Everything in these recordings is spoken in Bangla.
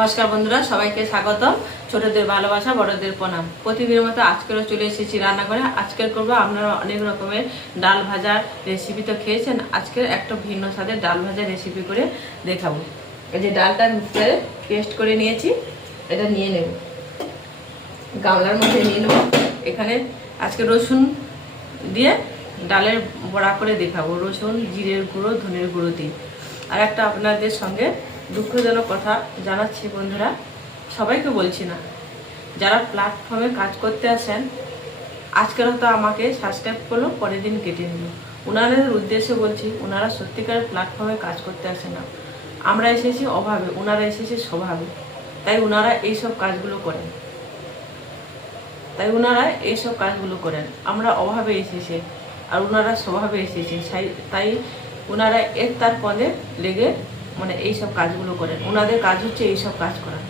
নমস্কার বন্ধুরা, সবাইকে স্বাগতম। ছোটদের ভালোবাসা, বড়দের প্রণাম। প্রতিদিনের মতো আজকেরও চলে এসেছি রান্নাঘরে। আজকের করবো, আপনারা অনেক রকমের ডাল ভাজার রেসিপি তো খেয়েছেন, আজকের একটা ভিন্ন স্বাদের ডাল ভাজার রেসিপি করে দেখাবো। এই যে ডালটা মিক্সারে পেস্ট করে নিয়েছি, এটা নিয়ে নেব, গামলার মধ্যে নিয়ে নেব। এখানে আজকে রসুন দিয়ে ডালের বড়া করে দেখাবো, রসুন, জিরের গুঁড়ো, ধনের গুঁড়ো দিয়ে। আর একটা আপনাদের সঙ্গে দুঃখজনক কথা জানাচ্ছি বন্ধুরা, সবাইকে বলছি না, যারা প্ল্যাটফর্মে কাজ করতে আসেন, আজকের হয়তো আমাকে সাবস্ক্রাইব করলো, পরের দিন কেটে নিল। ওনাদের উদ্দেশ্যে বলছি, ওনারা সত্যিকার প্ল্যাটফর্মে কাজ করতে আসে না। আমরা এসেছি অভাবে, ওনারা এসেছে স্বভাবে, তাই ওনারা এইসব কাজগুলো করেন। আমরা অভাবে এসেছি আর ওনারা স্বভাবে এসেছে, তাই ওনারা এক তার পদে লেগে মানে এইসব কাজগুলো করেন। ওনাদের কাজ হচ্ছে এইসব কাজ করা।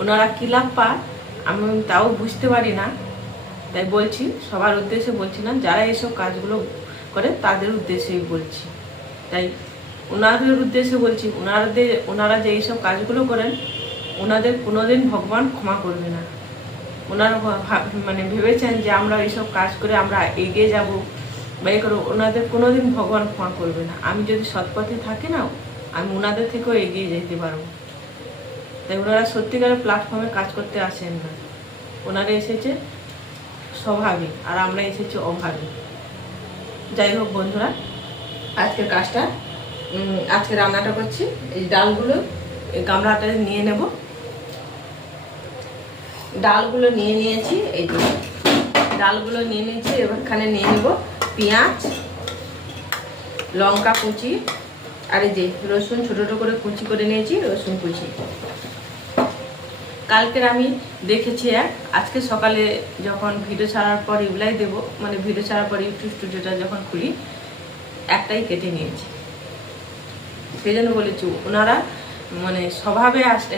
ওনারা কী লাভ পায় আমি তাও বুঝতে পারি না, তাই বলছি, সবার উদ্দেশ্যে বলছি না, যারা এইসব কাজগুলো করে তাদের উদ্দেশ্যেই বলছি। তাই ওনাদের উদ্দেশ্যে বলছি, ওনারা যে এইসব কাজগুলো করেন, ওনাদের কোনোদিন ভগবান ক্ষমা করবে না। ওনারা মানে ভেবেছেন যে আমরা এইসব কাজ করে আমরা এগিয়ে যাব বা এ করো, ওনাদের কোনোদিন ভগবান ক্ষমা করবে না। আমি যদি সৎপথে থাকি না, আমি ওনাদের থেকেও এগিয়ে যেতে পারবো। তাই ওনারা সত্যিকারের প্ল্যাটফর্মে কাজ করতে আসেন না, ওনারা এসেছে স্বভাবে আর আমরা এসেছি অভাবে। যাই হোক বন্ধুরা, আজকের কাজটা, আজকে রান্নাটা করছি। এই ডালগুলো এই গামলাটা নিয়ে নেব, ডালগুলো নিয়ে নিয়েছি। এই যে ডালগুলো নিয়ে নিয়েছি, এবারখানে নিয়ে নেব পেঁয়াজ, লঙ্কা কুচি, আর এই যে রসুন ছোটো ছোটো করে কুচি করে নিয়েছি, রসুন কুচি। কালকের আমি দেখেছি আজকে সকালে যখন ভিডিও ছাড়ার পর এগুলাই দেবো, মানে ভিডিও ছাড়ার পর ইউটিউব স্টুডিওটা যখন খুলি, একটাই কেটে নিয়েছি। সেই জন্য বলেছি, ওনারা মানে স্বভাবে আসে,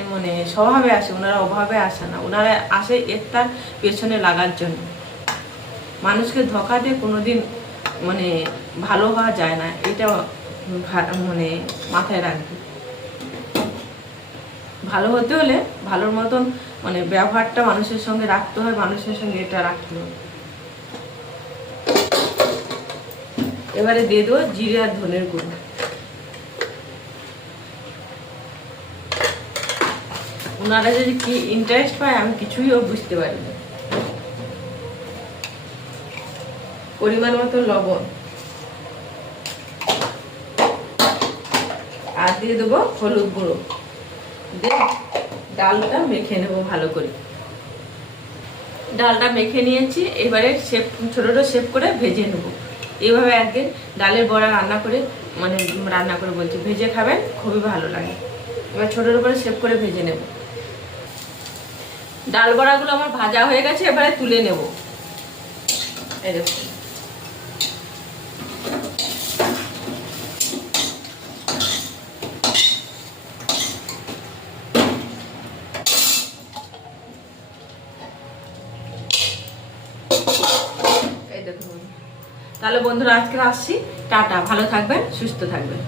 ওনারা অভাবে আসে না। ওনারা আসে একটার পেছনে লাগার জন্য। মানুষকে ধোঁকা দিয়ে কোনোদিন মানে ভালো হওয়া যায় না, এটা মানে মাথায় রাখবে। ভালো হতে হলে ভালোর মতন মানে ব্যবহারটা মানুষের সঙ্গে রাখতে হয়, মানুষের সঙ্গে এটা রাখতে হবে। এবারে দিয়ে দেবো জিরে আর ধনের গুঁড়ো। ওনারা যদি কি ইন্টারেস্ট পায় আমি কিছুই বুঝতে পারি না। পরিমাণ মতো লবণ, আর দিয়ে দেবো হলুদ গুঁড়ো। দিয়ে ডালটা মেখে নেবো ভালো করে। ডালটা মেখে নিয়েছি, এবারে ছোটো ছোটো শেপ করে ভেজে নেবো। এইভাবে একদিন ডালের বড়া রান্না করে বলছি, ভেজে খাবেন, খুবই ভালো লাগে। এবার ছোটো করে শেপ করে ভেজে নেব। ডাল বড়াগুলো আমার ভাজা হয়ে গেছে, এবারে তুলে নেব। এই দেখুন, তাহলে বন্ধুরা আজকে আসছি, টাটা, ভালো থাকবেন, সুস্থ থাকবেন।